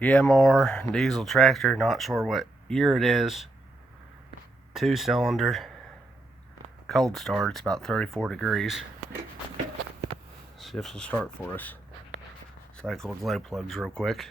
yanmar diesel tractor, not sure what year it is. 2-cylinder, cold start, it's about 34 degrees. See if it'll start for us. Cycle the glow plugs real quick.